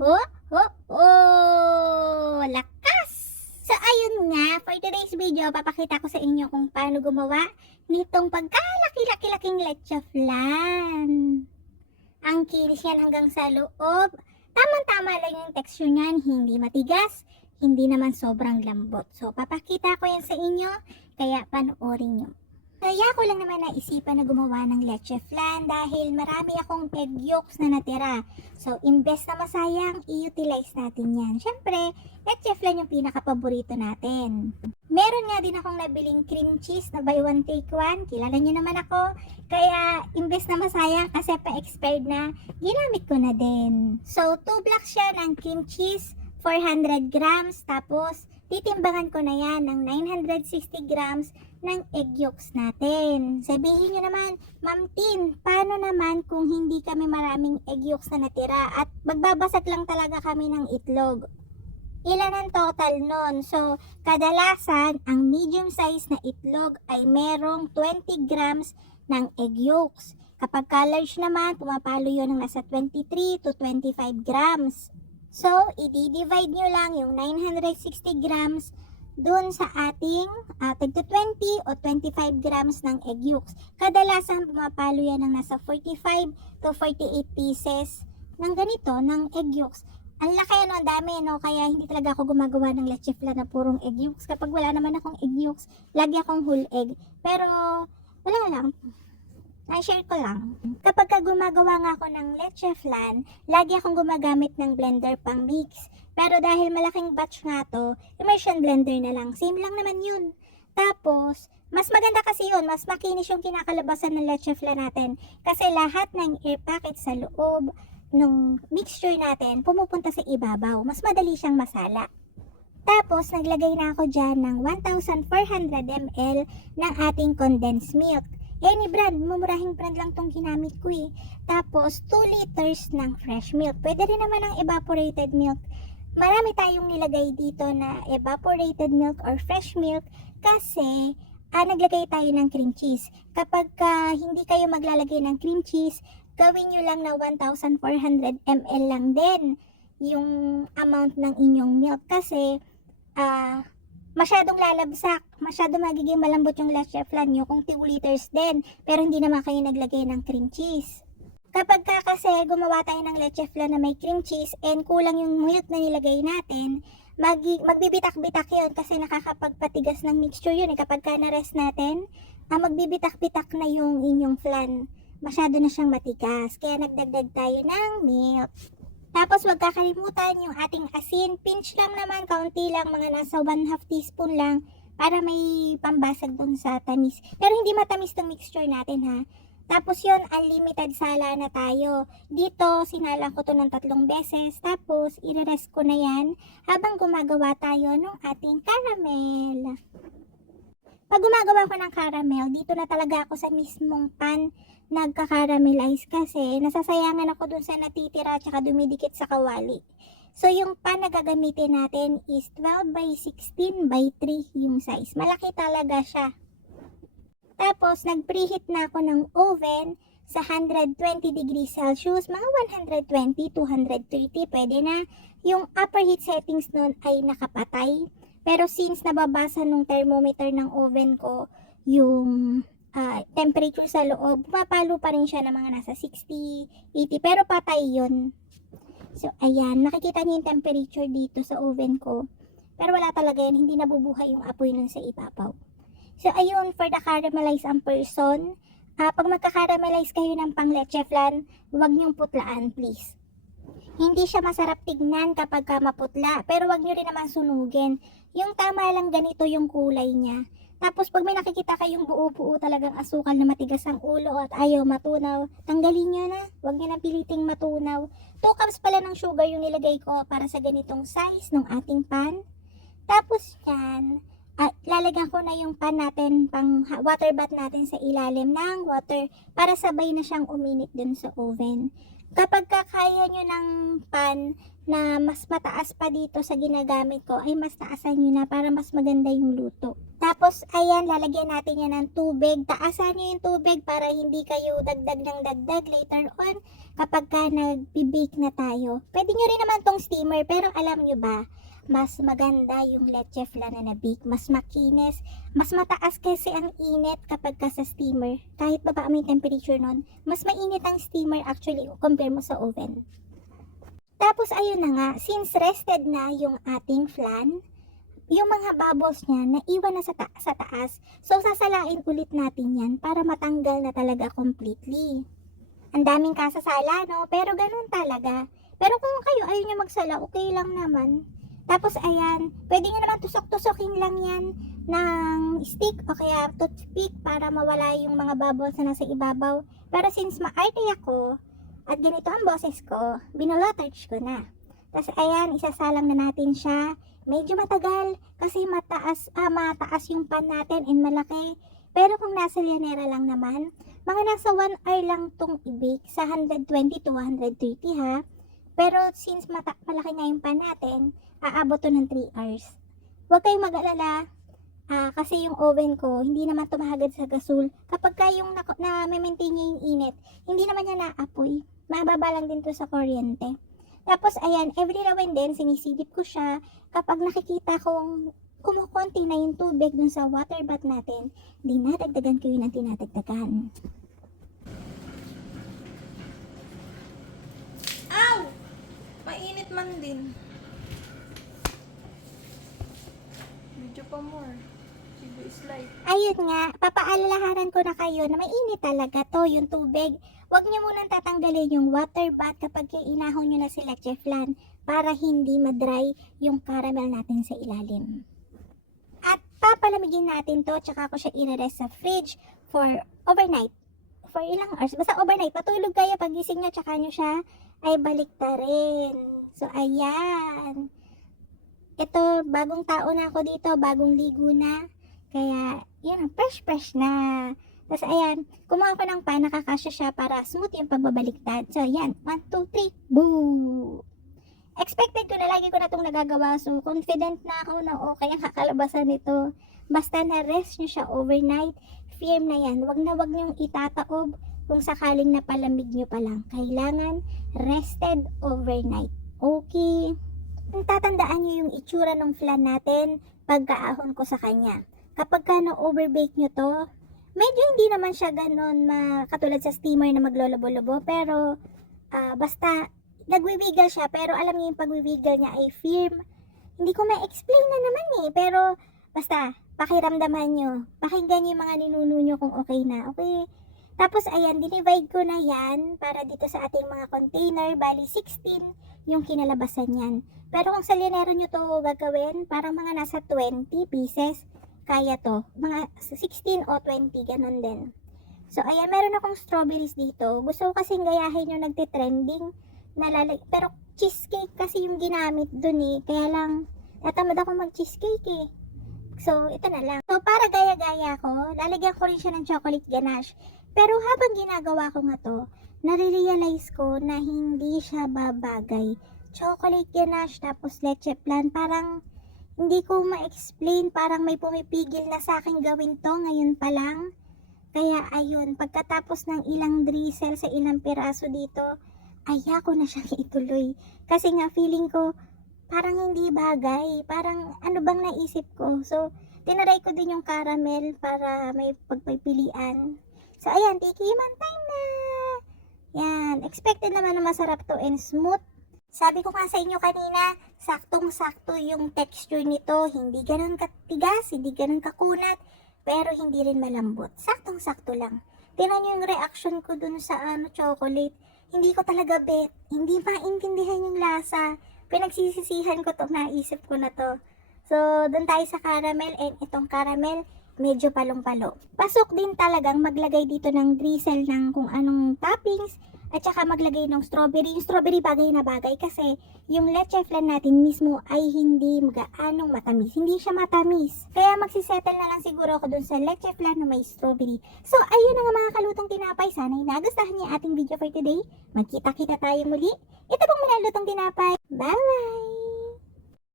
Ho, ho, oh! Lakas! So, ayun nga, for today's video, papakita ko sa inyo kung paano gumawa nitong pagkalaki-laki-laking leche flan. Ang kinis yan hanggang sa loob. Tamang-tama lang yung texture niyan, hindi matigas, hindi naman sobrang lambot. So, papakita ko yan sa inyo, kaya panoorin nyo. Kaya ko lang naman naisipan na gumawa ng leche flan dahil marami akong egg yolks na natira. So, imbes na masayang, i-utilize natin yan. Siyempre, leche flan yung pinaka-paborito natin. Meron nga din akong nabiling cream cheese na buy one take one. Kilala nyo naman ako. Kaya, imbes na masayang kasi pa-expired na, ginamit ko na din. So, 2 blocks siya ng cream cheese, 400 grams. Tapos, titimbangan ko na yan ng 960 grams ng egg yolks natin. Sabihin nyo naman, Ma'am Tin, paano naman kung hindi kami maraming egg yolks na natira at magbabasag lang talaga kami ng itlog? Ilan ang total nun? So, kadalasan, ang medium size na itlog ay merong 20 grams ng egg yolks. Kapag large naman, pumapalo yun ng nasa 23 to 25 grams. So, i-divide nyo lang yung 960 grams dun sa ating tagto 20 o 25 grams ng egg yolks. Kadalasan pumapalo yan ng nasa 45 to 48 pieces ng ganito, ng egg yolks. Ang laki ang dami, no? Kaya hindi talaga ako gumagawa ng leche flan na purong egg yolks. Kapag wala naman akong egg yolks, lagi akong whole egg. Pero, wala lang. I-share ko lang. Kapag gumagawa nga ako ng leche flan, lagi akong gumagamit ng blender pang mix. Pero dahil malaking batch nga to, immersion blender na lang. Same lang naman yun. Tapos, mas maganda kasi yun. Mas makinis yung kinakalabasan ng leche flan natin. Kasi lahat ng air packet sa loob ng mixture natin pumupunta sa ibabaw. Mas madali siyang masala. Tapos, naglagay na ako dyan ng 1,400 ml ng ating condensed milk. Any brand, mumurahing brand lang tong ginamit ko eh. Tapos, 2 liters ng fresh milk. Pwede rin naman ng evaporated milk. Marami tayong nilagay dito na evaporated milk or fresh milk kasi naglagay tayo ng cream cheese. Kapag hindi kayo maglalagay ng cream cheese, gawin nyo lang na 1,400 ml lang din yung amount ng inyong milk kasi masyadong lalabsak, masyadong magiging malambot yung leche flan nyo kung 2 liters din, pero hindi naman kayo naglagay ng cream cheese. Kapag kasi gumawa tayo ng leche flan na may cream cheese and kulang yung milk na nilagay natin, magbibitak-bitak yun kasi nakakapagpatigas ng mixture yun. Kapag na-rest natin, magbibitak-bitak na yung inyong flan. Masyado na siyang matigas, kaya nagdagdag tayo ng milk. Tapos wag kakalimutan yung ating asin. Pinch lang naman, kaunti lang, mga nasa 1/2 teaspoon lang para may pambasag dun sa tamis. Pero hindi matamis ng mixture natin ha. Tapos yun, unlimited sala na tayo. Dito, sinala ko to ng 3 beses. Tapos, i-rest ko na yan habang gumagawa tayo ng ating caramel. Pag gumagawa ko ng caramel, dito na talaga ako sa mismong pan nagka-caramelize kasi nasasayangan ako dun sa natitira at saka dumidikit sa kawali. So, yung pan na gagamitin natin is 12 by 16 by 3 yung size. Malaki talaga siya. Tapos, nag-preheat na ako ng oven sa 120 degrees Celsius, mga 120 to 130, pwede na. Yung upper heat settings nun ay nakapatay. Pero since nababasa nung thermometer ng oven ko yung temperature sa loob, pumapalo pa rin siya ng mga nasa 60, 80, pero patay yun. So, ayan, nakikita niyo yung temperature dito sa oven ko. Pero wala talaga yan, hindi nabubuhay yung apoy nun sa ibabaw. So, ayun, for the caramelize ang person, pag magka-caramelize kayo ng pang leche flan, huwag niyong putlaan, please. Hindi siya masarap tignan kapag maputla, pero wag nyo rin naman sunugin. Yung tama lang ganito yung kulay niya. Tapos pag may nakikita kayong buo-buo talagang asukal na matigas ang ulo at ayaw matunaw, tanggalin nyo na. Huwag nyo nang piliting matunaw. 2 cups pala ng sugar yung nilagay ko para sa ganitong size ng ating pan. Tapos yan, lalagyan ko na yung pan natin, pang water bath natin sa ilalim ng water para sabay na siyang uminit dun sa oven. Kapag kaya nyo ng pan na mas mataas pa dito sa ginagamit ko, ay mas taasan nyo na para mas maganda yung luto. Tapos, ayan, lalagyan natin yan ng tubig. Taasan nyo yung tubig para hindi kayo dagdag ng dagdag later on kapag ka nag-bake na tayo. Pwede nyo rin naman tong steamer, pero alam nyo ba, mas maganda yung leche flan na na-bake. Mas makinis, mas mataas kasi ang init kapag ka sa steamer. Kahit baba mo yung temperature nun, mas mainit ang steamer actually compare mo sa oven. Tapos ayun na nga, since rested na yung ating flan, yung mga bubbles niya naiwan na sa taas. So sasalain ulit natin yan para matanggal na talaga completely. Ang daming kasasala, no? Pero ganun talaga. Pero kung kayo ayaw nyo magsala, okay lang naman. Tapos ayan, pwede nyo naman tusok-tusokin lang yan ng stick o kaya toothpick para mawala yung mga bubbles na nasa ibabaw. Pero since maarte ako at ganito ang boses ko, binolotarch ko na. Tapos ayan, isasalang na natin siya. Medyo matagal kasi mataas yung pan natin and malaki. Pero kung nasa lianera lang naman, mga nasa 1 hour lang tong i-bake sa 120 to 130 ha. Pero since malaki nga yung pan natin, aabot to ng 3 hours. Huwag kayong mag-alala kasi yung oven ko, hindi naman tumahagad sa gasol. Kapag yung na-maintain niya yung init, hindi naman niya naapoy. Mababa lang din to sa kuryente. Tapos ayan, every now and then, sinisidip ko siya. Kapag nakikita kong kumukonti na yung tubig dun sa water bath natin, dinadagdagan ko yun ang tinadagdagan. Ow! Mainit man din. Medyo pa more. Sigo is light. Ayun nga, papaalalahanan ko na kayo na mainit talaga to yung tubig. Huwag nyo munang tatanggalin yung water bath kapag inahon nyo na si leche flan para hindi madry yung caramel natin sa ilalim. At papalamigin natin to, tsaka ko siya i-rest sa fridge for overnight. For ilang hours, basta overnight, patulog kayo, pagising nyo, tsaka nyo siya ay balik ta rin. So ayan. Ito, bagong tao na ako dito, bagong ligo na. Kaya, yun, fresh na. Tapos ayan, kumuha ko ng pan, nakakasya siya para smooth yung pagbabaliktad. So ayan, 1, 2, 3, boo! Expected ko na, lagi ko na itong nagagawa. So confident na ako na okay ang kakalabasan nito. Basta na-rest nyo siya overnight, firm na yan. Wag na wag nyong itataob kung sakaling napalamig nyo pa lang. Kailangan rested overnight. Okay? Tatandaan nyo yung itsura ng flan natin pagkaahon ko sa kanya. Kapag ka na-overbake nyo to, medyo hindi naman siya ganon katulad sa steamer na maglolobo-lobo, pero basta nagwiwiggle siya, pero alam niyo yung pagwiwiggle niya ay firm. Hindi ko ma-explain na naman pero basta pakiramdaman nyo, pakinggan nyo yung mga ninuno nyo kung okay na, okay? Tapos ayan, dinivide ko na yan para dito sa ating mga container, bali 16 yung kinalabasan yan. Pero kung sa lianero nyo to gagawin, parang mga nasa 20 pieces, kaya to. Mga 16 o 20, ganun din. So, ayan, meron akong strawberries dito. Gusto ko kasing gayahin yung nagtitrending. Pero cheesecake kasi yung ginamit dun Kaya lang, natamad ako mag-cheesecake So, ito na lang. So, para gaya-gaya ko, lalagyan ko rin siya ng chocolate ganache. Pero habang ginagawa ko nga to, nare-realize ko na hindi siya babagay. Chocolate ganache tapos leche flan, parang hindi ko ma-explain, parang may pumipigil na sa akin gawin to ngayon pa lang. Kaya ayun, pagkatapos ng ilang drizzle sa ilang piraso dito, ayoko na siyang ituloy. Kasi nga feeling ko, parang hindi bagay. Parang ano bang naisip ko. So, tinaray ko din yung caramel para may pagpipilian. So, ayan, tikiman time na. Yan, expected naman na masarap to and smooth. Sabi ko nga sa inyo kanina, saktong-sakto yung texture nito. Hindi ganun katigas, hindi ganun kakunat, pero hindi rin malambot. Saktong-sakto lang. Tingnan nyo yung reaction ko dun sa chocolate. Hindi ko talaga bet. Hindi maintindihan yung lasa. Pinagsisisihan ko to, naisip ko na to. So, dun tayo sa caramel, and itong caramel, medyo palong-palo. Pasok din talagang maglagay dito ng drizzle ng kung anong toppings At saka maglagay ng strawberry. Yung strawberry bagay na bagay kasi yung leche flan natin mismo ay hindi gaanong matamis. Hindi siya matamis. Kaya magsisettle na lang siguro ako dun sa leche flan na may strawberry. So, ayun na nga mga kalutong tinapay. Sana'y nagustuhan niyo yung ating video for today. Magkita-kita tayo muli. Ito pong manalutong tinapay. Bye-bye!